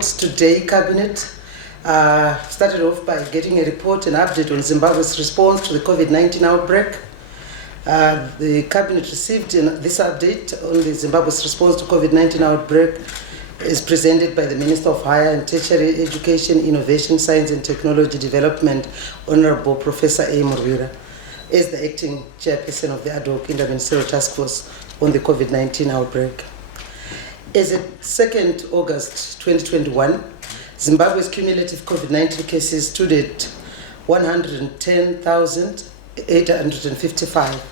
Today, Cabinet started off by getting a report and update on Zimbabwe's response to the COVID-19 outbreak. The Cabinet received this update on the Zimbabwe's response to COVID-19 outbreak is presented by the Minister of Higher and Tertiary Education, Innovation, Science and Technology Development, Honorable Professor A. Murwira, as the acting chairperson of the ad hoc interministerial task force on the COVID-19 outbreak. As of 2nd August 2021, Zimbabwe's cumulative COVID-19 cases stood at 110,855,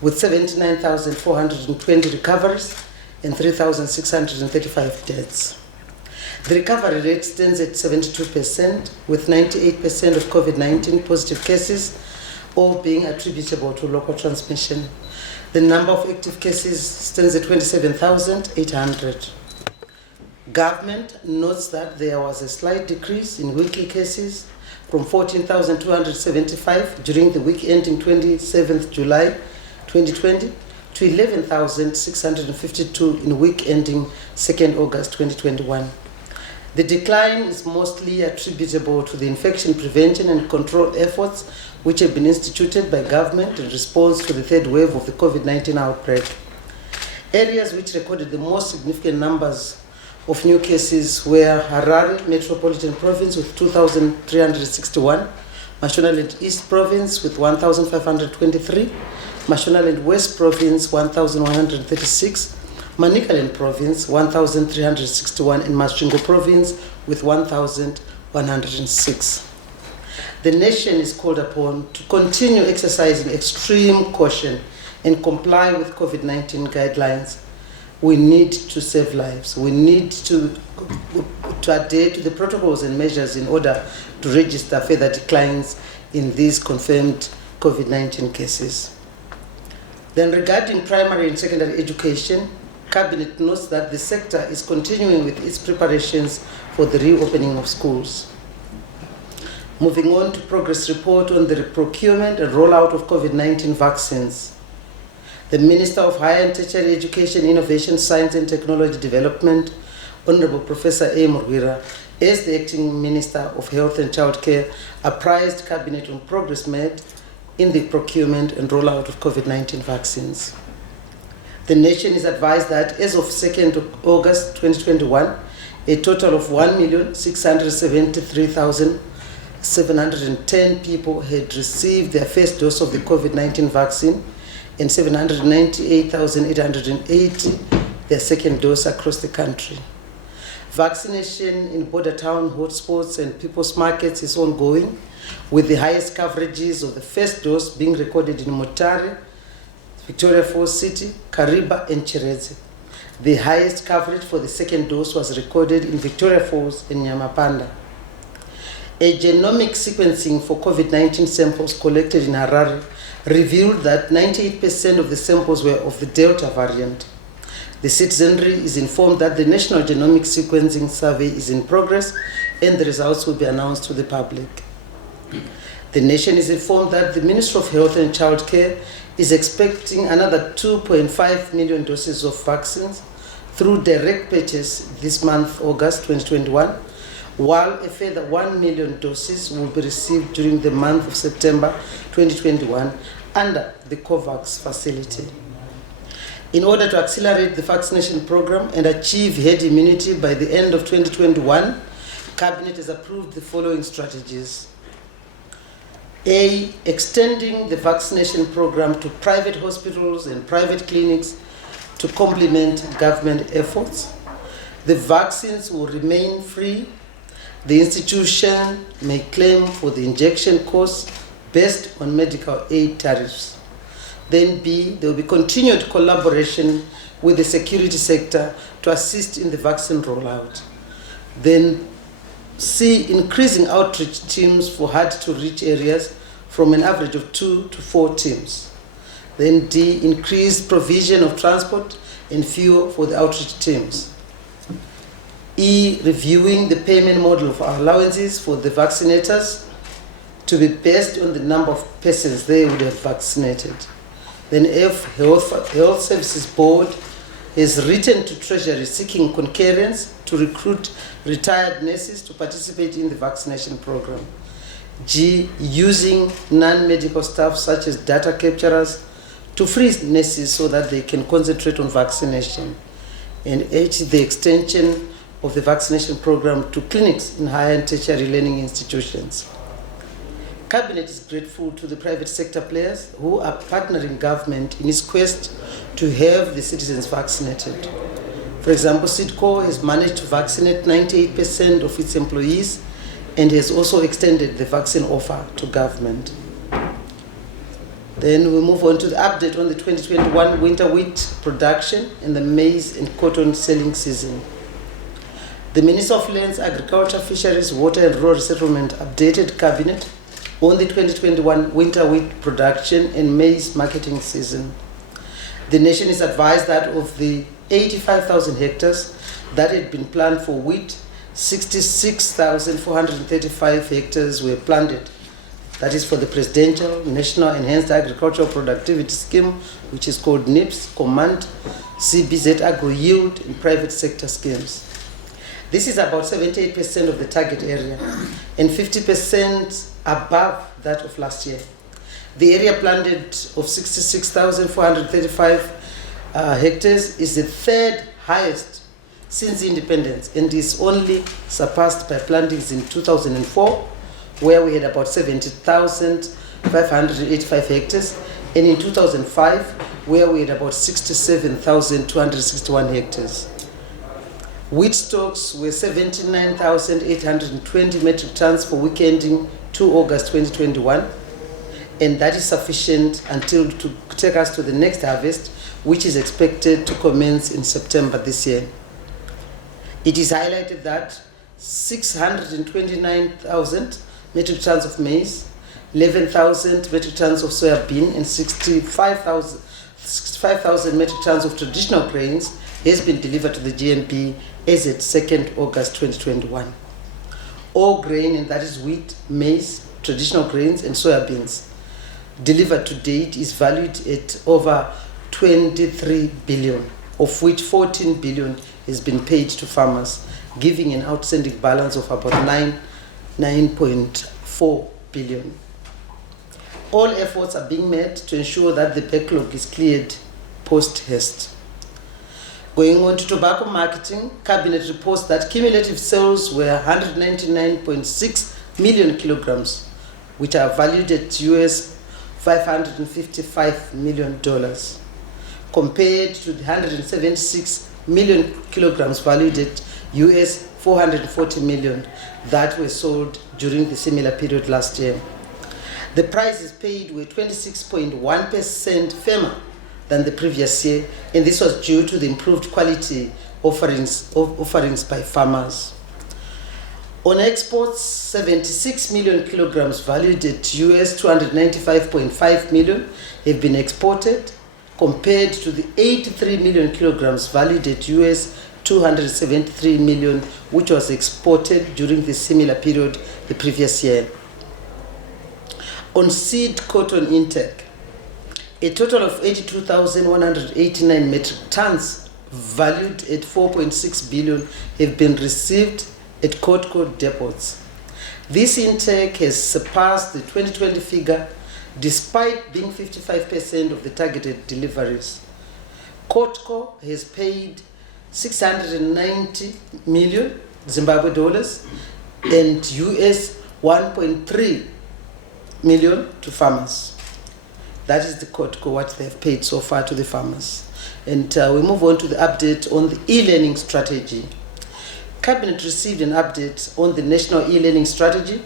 with 79,420 recoveries and 3,635 deaths. The recovery rate stands at 72%, with 98% of COVID-19 positive cases all being attributable to local transmission. The number of active cases stands at 27,800. Government notes that there was a slight decrease in weekly cases from 14,275 during the week ending 27th July 2020 to 11,652 in week ending 2nd August 2021. The decline is mostly attributable to the infection prevention and control efforts which have been instituted by government in response to the third wave of the COVID-19 outbreak. Areas which recorded the most significant numbers of new cases were Harare Metropolitan Province with 2,361, Mashonaland East Province with 1,523, Mashonaland West Province 1,136, Manicaland Province 1,361 and Masvingo Province with 1,106. The nation is called upon to continue exercising extreme caution and comply with COVID-19 guidelines. We need to save lives. We need to adhere to the protocols and measures in order to register further declines in these confirmed COVID-19 cases. Then regarding primary and secondary education, Cabinet notes that the sector is continuing with its preparations for the reopening of schools. Moving on to progress report on the procurement and rollout of COVID-19 vaccines. The Minister of Higher and Tertiary Education, Innovation, Science and Technology Development, Honorable Professor A. Murwira, as the Acting Minister of Health and Childcare, apprised Cabinet on progress made in the procurement and rollout of COVID-19 vaccines. The nation is advised that as of 2nd August 2021, a total of 1,673,710 people had received their first dose of the COVID-19 vaccine and 798,880 their second dose across the country. Vaccination in border town hotspots and people's markets is ongoing, with the highest coverages of the first dose being recorded in Mutare, Victoria Falls City, Kariba and Cheretse. The highest coverage for the second dose was recorded in Victoria Falls and Nyamapanda. A genomic sequencing for COVID-19 samples collected in Harare revealed that 98% of the samples were of the Delta variant. The citizenry is informed that the National Genomic Sequencing Survey is in progress and the results will be announced to the public. The nation is informed that the Ministry of Health and Childcare is expecting another 2.5 million doses of vaccines through direct purchase this month, August 2021, while a further 1 million doses will be received during the month of September 2021 under the COVAX facility. In order to accelerate the vaccination program and achieve herd immunity by the end of 2021, Cabinet has approved the following strategies. A. Extending the vaccination program to private hospitals and private clinics to complement government efforts. The vaccines will remain free. The institution may claim for the injection costs based on medical aid tariffs. Then B. There will be continued collaboration with the security sector to assist in the vaccine rollout. Then C. Increasing outreach teams for hard-to-reach areas from an average of 2 to 4 teams. Then D. Increased provision of transport and fuel for the outreach teams. E. Reviewing the payment model of allowances for the vaccinators to be based on the number of persons they would have vaccinated. Then F. Health Services Board has written to Treasury seeking concurrence to recruit retired nurses to participate in the vaccination program. G, using non-medical staff such as data capturers to free nurses so that they can concentrate on vaccination. And H, the extension of the vaccination program to clinics in higher and tertiary learning institutions. Cabinet is grateful to the private sector players who are partnering government in its quest to have the citizens vaccinated. For example, SIDCO has managed to vaccinate 98% of its employees and has also extended the vaccine offer to government. Then we move on to the update on the 2021 winter wheat production and the maize and cotton selling season. The Minister of Lands, Agriculture, Fisheries, Water and Rural Settlement updated Cabinet on the 2021 winter wheat production and maize marketing season. The nation is advised that of the 85,000 hectares that had been planned for wheat, 66,435 hectares were planted. That is for the Presidential National Enhanced Agricultural Productivity Scheme, which is called NIPS, Command, CBZ Agro Yield, and private sector schemes. This is about 78% of the target area and 50% above that of last year. The area planted of 66,435 hectares is the third highest since independence and is only surpassed by plantings in 2004, where we had about 70,585 hectares, and in 2005, where we had about 67,261 hectares. Wheat stocks were 79,820 metric tons for week ending 2 August 2021, and that is sufficient until to take us to the next harvest, which is expected to commence in September this year. It is highlighted that 629,000 metric tons of maize, 11,000 metric tons of soybean, and 65,000 metric tons of traditional grains has been delivered to the GMP as at 2nd August 2021. All grain, and that is wheat, maize, traditional grains, and soybeans, delivered to date is valued at over 23 billion, of which 14 billion has been paid to farmers, giving an outstanding balance of about 9.4 billion. All efforts are being made to ensure that the backlog is cleared post-haste. Going on to tobacco marketing, Cabinet reports that cumulative sales were 199.6 million kilograms, which are valued at US $555 million, compared to the 176 million kilograms valued at US 440 million that were sold during the similar period last year. The prices paid were 26.1% firmer than the previous year, and this was due to the improved quality offerings by farmers. On exports, 76 million kilograms valued at US 295.5 million have been exported, compared to the 83 million kilograms valued at US 273 million, which was exported during the similar period the previous year. On seed cotton intake, a total of 82,189 metric tons valued at 4.6 billion have been received at COTCO depots. This intake has surpassed the 2020 figure despite being 55% of the targeted deliveries. COTCO has paid 690 million Zimbabwe dollars and US 1.3 million to farmers. That is the COTCO, what they have paid so far to the farmers. And we move on to the update on the e-learning strategy. Cabinet received an update on the national e-learning strategy,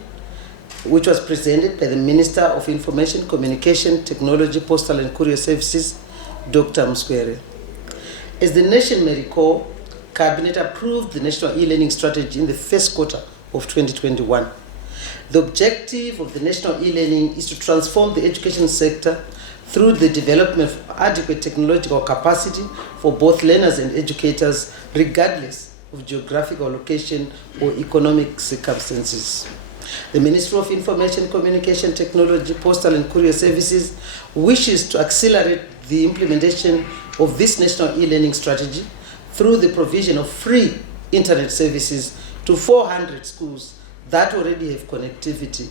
which was presented by the Minister of Information, Communication, Technology, Postal and Courier Services, Dr. Mswere. As the nation may recall, Cabinet approved the national e-learning strategy in the first quarter of 2021. The objective of the national e-learning is to transform the education sector through the development of adequate technological capacity for both learners and educators, regardless of geographical location or economic circumstances. The Ministry of Information, Communication, Technology, Postal and Courier Services wishes to accelerate the implementation of this national e-learning strategy through the provision of free internet services to 400 schools that already have connectivity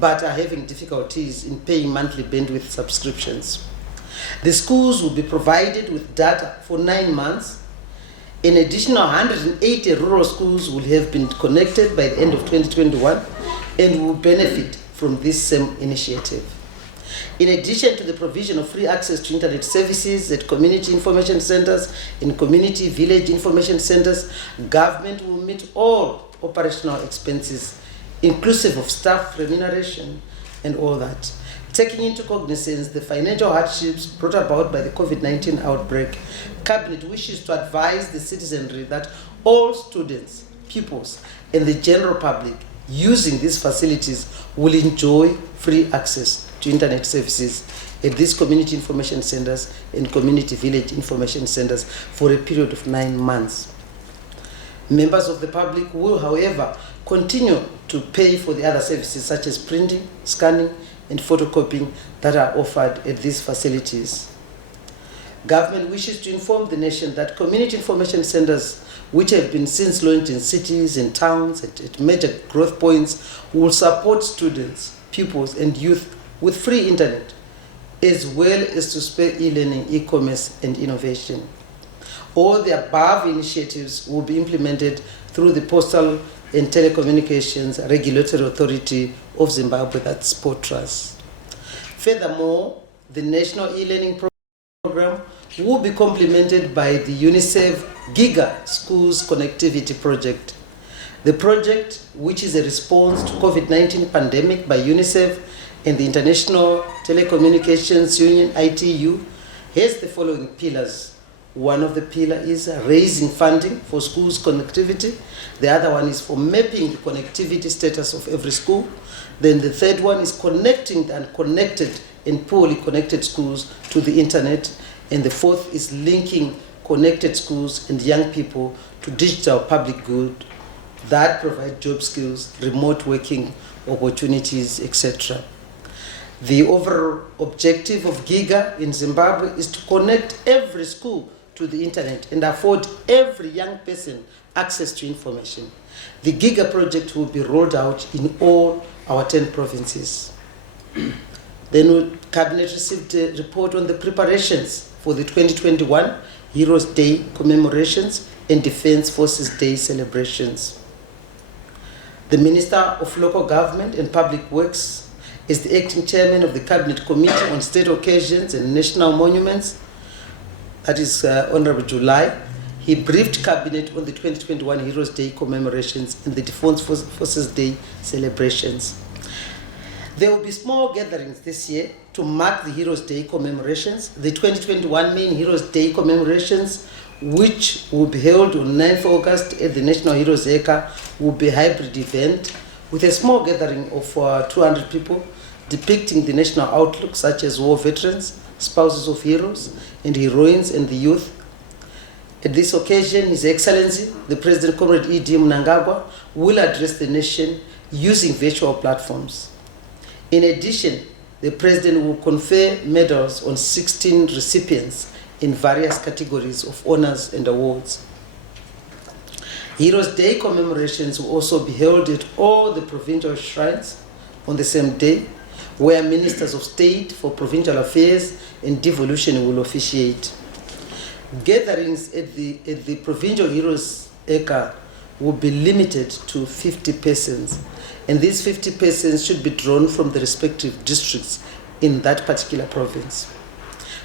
but are having difficulties in paying monthly bandwidth subscriptions. The schools will be provided with data for 9 months. An additional 180 rural schools will have been connected by the end of 2021 and will benefit from this same initiative. In addition to the provision of free access to internet services at community information centers and community village information centers, government will meet all operational expenses, inclusive of staff remuneration and all that. Taking into cognizance the financial hardships brought about by the COVID-19 outbreak, Cabinet wishes to advise the citizenry that all students, pupils, and the general public using these facilities will enjoy free access to internet services at these community information centers and community village information centers for a period of 9 months. Members of the public will, however, continue to pay for the other services such as printing, scanning, and photocopying that are offered at these facilities. Government wishes to inform the nation that community information centers, which have been since launched in cities and towns at major growth points, will support students, pupils, and youth with free internet, as well as to spur e-learning, e-commerce, and innovation. All the above initiatives will be implemented through the Postal and Telecommunications Regulatory Authority of Zimbabwe, that's POTRAS. Furthermore, the National E-Learning Program will be complemented by the UNICEF Giga Schools Connectivity Project. The project, which is a response to COVID-19 pandemic by UNICEF and the International Telecommunications Union, ITU, has the following pillars. One of the pillars is raising funding for schools connectivity. The other one is for mapping the connectivity status of every school. Then the third one is connecting the unconnected and poorly connected schools to the internet. And the fourth is linking connected schools and young people to digital public good that provide job skills, remote working opportunities, etc. The overall objective of GIGA in Zimbabwe is to connect every school to the internet and afford every young person access to information. The GIGA project will be rolled out in all our 10 provinces. Then Cabinet received a report on the preparations for the 2021 Heroes Day commemorations and Defense Forces Day celebrations. The Minister of Local Government and Public Works is the acting chairman of the Cabinet Committee on State Occasions and National Monuments, that is Honorable July. He briefed Cabinet on the 2021 Heroes Day commemorations and the Defense Forces Day celebrations. There will be small gatherings this year to mark the Heroes Day commemorations. The 2021 main Heroes Day commemorations, which will be held on 9th August at the National Heroes Acre, will be a hybrid event with a small gathering of 200 people depicting the national outlook, such as war veterans, spouses of heroes and heroines, and the youth. At this occasion, His Excellency, the President Comrade E.D. Mnangagwa, will address the nation using virtual platforms. In addition, the President will confer medals on 16 recipients in various categories of honors and awards. Heroes Day commemorations will also be held at all the provincial shrines on the same day, where Ministers of State for Provincial Affairs and Devolution will officiate. Gatherings at the Provincial Heroes Acre will be limited to 50 persons, and these 50 persons should be drawn from the respective districts in that particular province.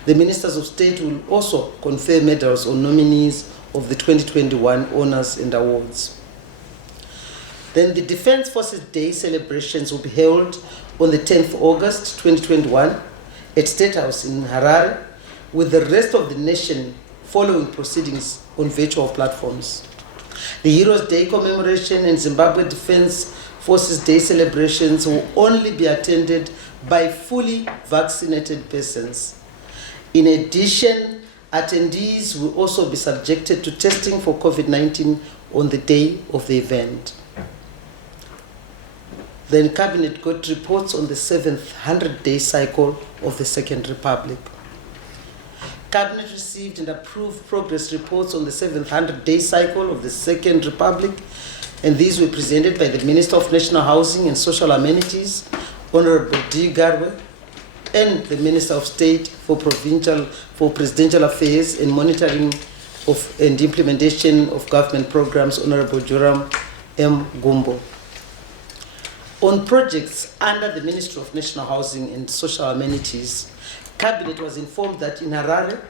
The Ministers of State will also confer medals on nominees of the 2021 honors and awards. Then the Defense Forces Day celebrations will be held on the 10th August 2021 at State House in Harare, with the rest of the nation following proceedings on virtual platforms. The Heroes Day commemoration and Zimbabwe Defense Forces Day celebrations will only be attended by fully vaccinated persons. In addition, attendees will also be subjected to testing for COVID-19 on the day of the event. Then Cabinet got reports on the 7th 100-day cycle of the Second Republic. Cabinet received and approved progress reports on the 700-day cycle of the Second Republic, and these were presented by the Minister of National Housing and Social Amenities, Honorable D. Garwe, and the Minister of State for Presidential Affairs and Monitoring and Implementation of Government Programs, Honorable Joram M. Gumbo. On projects under the Ministry of National Housing and Social Amenities, Cabinet was informed that in Harare,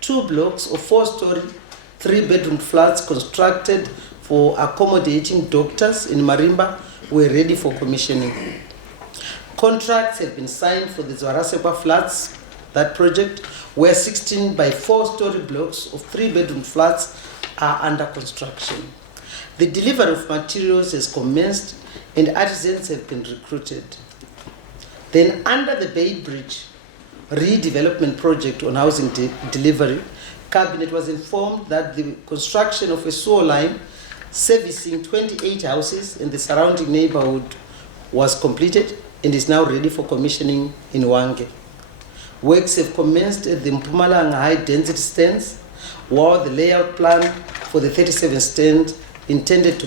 2 blocks of 4-story, 3-bedroom flats constructed for accommodating doctors in Marimba were ready for commissioning. Contracts have been signed for the Zwaraseba flats, that project, where 16 by 4-story blocks of 3-bedroom flats are under construction. The delivery of materials has commenced and artisans have been recruited. Then under the Bay Bridge redevelopment project on housing delivery, Cabinet was informed that the construction of a sewer line servicing 28 houses in the surrounding neighborhood was completed and is now ready for commissioning in Wange. Works have commenced at the Mpumalanga High Density stands, while the layout plan for the 37 stand intended to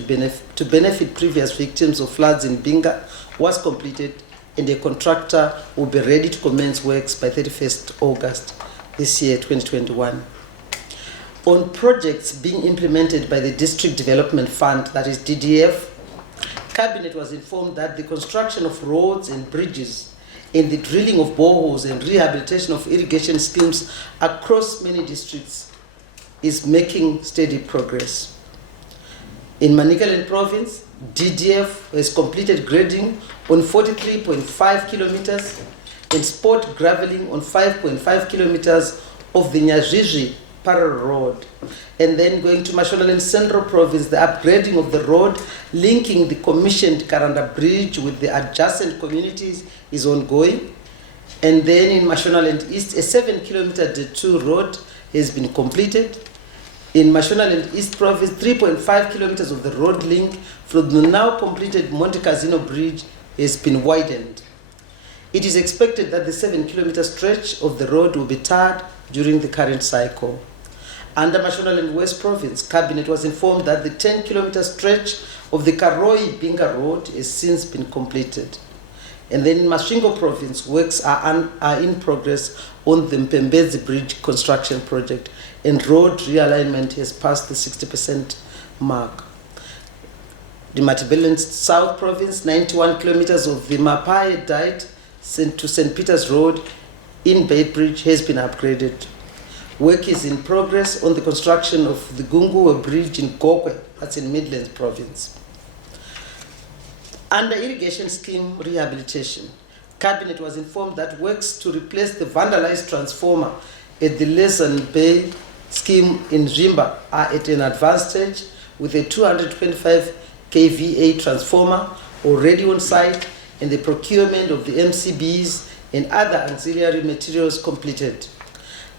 benefit previous victims of floods in Binga was completed, and a contractor will be ready to commence works by 31st August this year, 2021. On projects being implemented by the District Development Fund, that is DDF, Cabinet was informed that the construction of roads and bridges and the drilling of boreholes and rehabilitation of irrigation schemes across many districts is making steady progress. In Manicaland Province, DDF has completed grading on 43.5 kilometers and sport graveling on 5.5 kilometers of the Nyazhizhi parallel road. And then going to Mashonaland Central Province, the upgrading of the road linking the commissioned Karanda Bridge with the adjacent communities is ongoing. And then in Mashonaland East, a 7-kilometer detour road has been completed. In Mashonaland East Province, 3.5 kilometers of the road link from the now completed Monte Casino Bridge has been widened. It is expected that the 7-kilometer stretch of the road will be tarred during the current cycle. Under Mashonaland West Province, Cabinet was informed that the 10-kilometer stretch of the Karoi Binga Road has since been completed. And then in Masvingo Province, works are in progress on the Mpembedzi Bridge construction project, and road realignment has passed the 60% mark. The Matabeleland South Province, 91 kilometers of the Mapai Diet to St. Peter's Road in Bay Bridge has been upgraded. Work is in progress on the construction of the Gunguwe Bridge in Gokwe, that's in Midlands Province. Under irrigation scheme rehabilitation, Cabinet was informed that works to replace the vandalized transformer at the Lesan Bay scheme in Zimba are at an advanced stage, with a 225 kVA transformer already on site and the procurement of the MCBs and other auxiliary materials completed.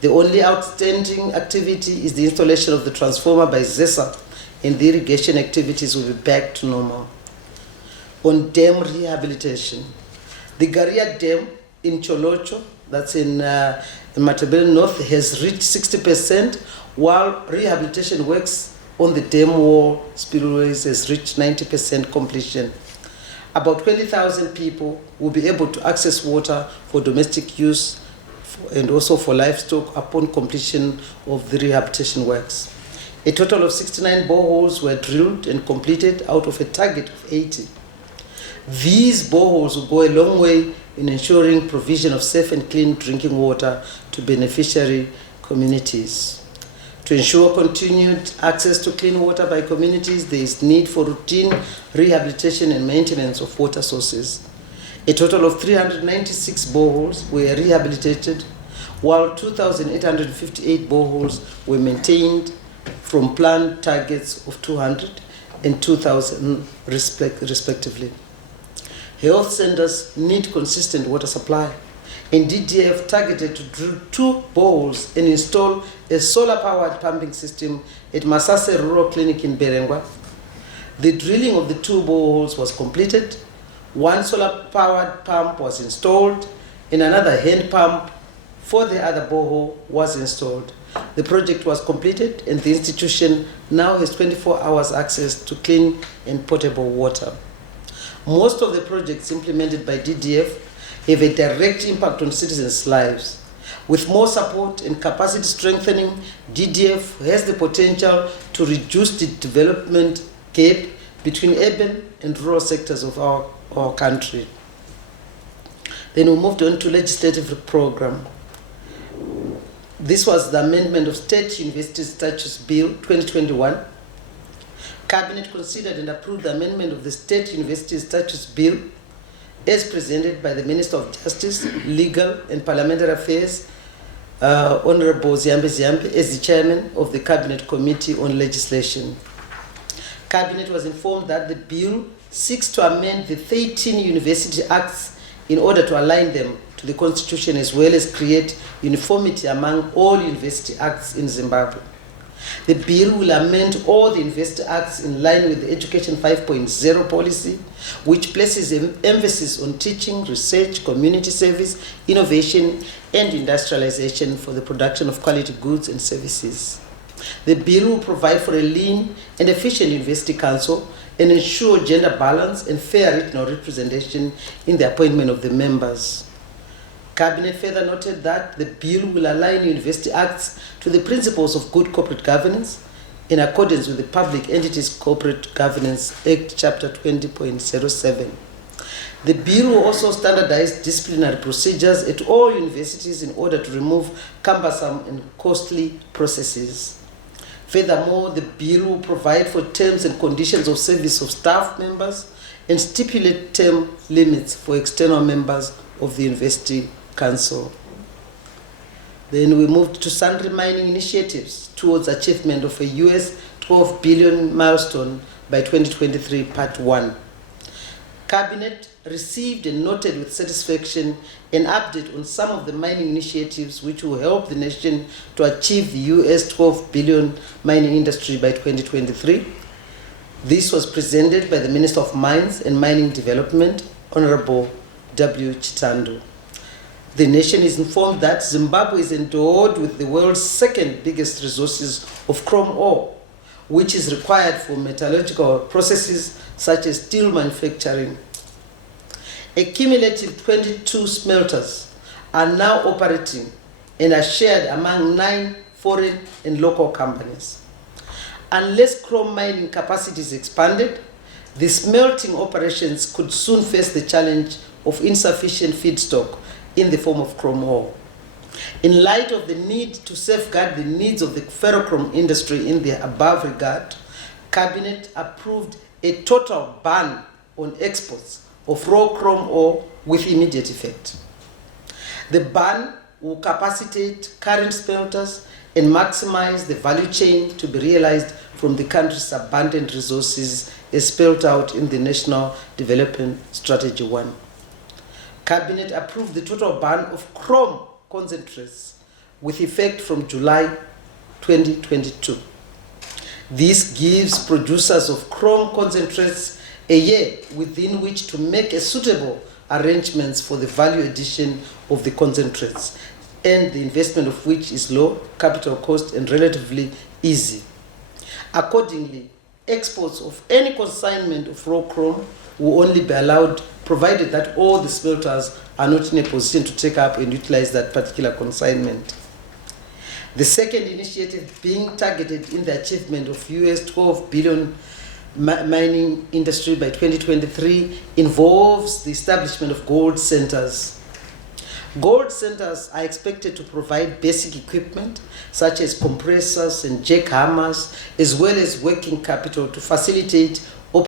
The only outstanding activity is the installation of the transformer by ZESA, and the irrigation activities will be back to normal. On dam rehabilitation, the Garia Dam in Cholocho, that's in Matabele North, has reached 60%, while rehabilitation works on the dam wall spillways has reached 90% completion. About 20,000 people will be able to access water for domestic use and also for livestock upon completion of the rehabilitation works. A total of 69 boreholes were drilled and completed out of a target of 80. These boreholes will go a long way in ensuring provision of safe and clean drinking water to beneficiary communities. To ensure continued access to clean water by communities, there is need for routine rehabilitation and maintenance of water sources. A total of 396 boreholes were rehabilitated, while 2,858 boreholes were maintained from planned targets of 200 and 2,000 respectively. Health centers need consistent water supply, and DDF targeted to drill 2 boreholes and install a solar-powered pumping system at Masase Rural Clinic in Berengwa. The drilling of the 2 boreholes was completed. 1 solar-powered pump was installed, and another hand pump for the other borehole was installed. The project was completed and the institution now has 24 hours access to clean and potable water. Most of the projects implemented by DDF have a direct impact on citizens' lives. With more support and capacity strengthening, DDF has the potential to reduce the development gap between urban and rural sectors of our country. Then we moved on to legislative program. This was the amendment of State University Statutes Bill 2021. Cabinet considered and approved the amendment of the State University Statutes Bill as presented by the Minister of Justice, Legal and Parliamentary Affairs, Honorable Ziambe Ziambe, as the Chairman of the Cabinet Committee on Legislation. Cabinet was informed that the bill seeks to amend the 13 University Acts in order to align them to the Constitution as well as create uniformity among all University Acts in Zimbabwe. The bill will amend all the University Acts in line with the Education 5.0 policy, which places an emphasis on teaching, research, community service, innovation, and industrialization for the production of quality goods and services. The bill will provide for a lean and efficient university council and ensure gender balance and fair regional representation in the appointment of the members. Cabinet further noted that the bill will align University Acts to the principles of good corporate governance in accordance with the Public Entities Corporate Governance Act, Chapter 20.07. The bill will also standardize disciplinary procedures at all universities in order to remove cumbersome and costly processes. Furthermore, the bill will provide for terms and conditions of service of staff members and stipulate term limits for external members of the University Council. Then we moved to sundry mining initiatives towards achievement of a US 12 billion milestone by 2023, Part 1. Cabinet received and noted with satisfaction an update on some of the mining initiatives which will help the nation to achieve the US 12 billion mining industry by 2023. This was presented by the Minister of Mines and Mining Development, Honorable W. Chitando. The nation is informed that Zimbabwe is endowed with the world's second biggest resources of chrome ore, which is required for metallurgical processes such as steel manufacturing. A cumulative 22 smelters are now operating and are shared among 9 foreign and local companies. Unless chrome mining capacity is expanded, the smelting operations could soon face the challenge of insufficient feedstock in the form of chrome ore. In light of the need to safeguard the needs of the ferrochrome industry in the above regard, Cabinet approved a total ban on exports of raw chrome ore with immediate effect. The ban will capacitate current smelters and maximize the value chain to be realized from the country's abundant resources as spelled out in the National Development Strategy 1. Cabinet approved the total ban of chrome concentrates with effect from July 2022. This gives producers of chrome concentrates a year within which to make a suitable arrangements for the value addition of the concentrates, and the investment of which is low capital cost and relatively easy. Accordingly, exports of any consignment of raw chrome will only be allowed provided that all the smelters are not in a position to take up and utilize that particular consignment. The second initiative being targeted in the achievement of US 12 billion mining industry by 2023 involves the establishment of gold centers. Gold centers are expected to provide basic equipment such as compressors and jackhammers, as well as working capital to facilitate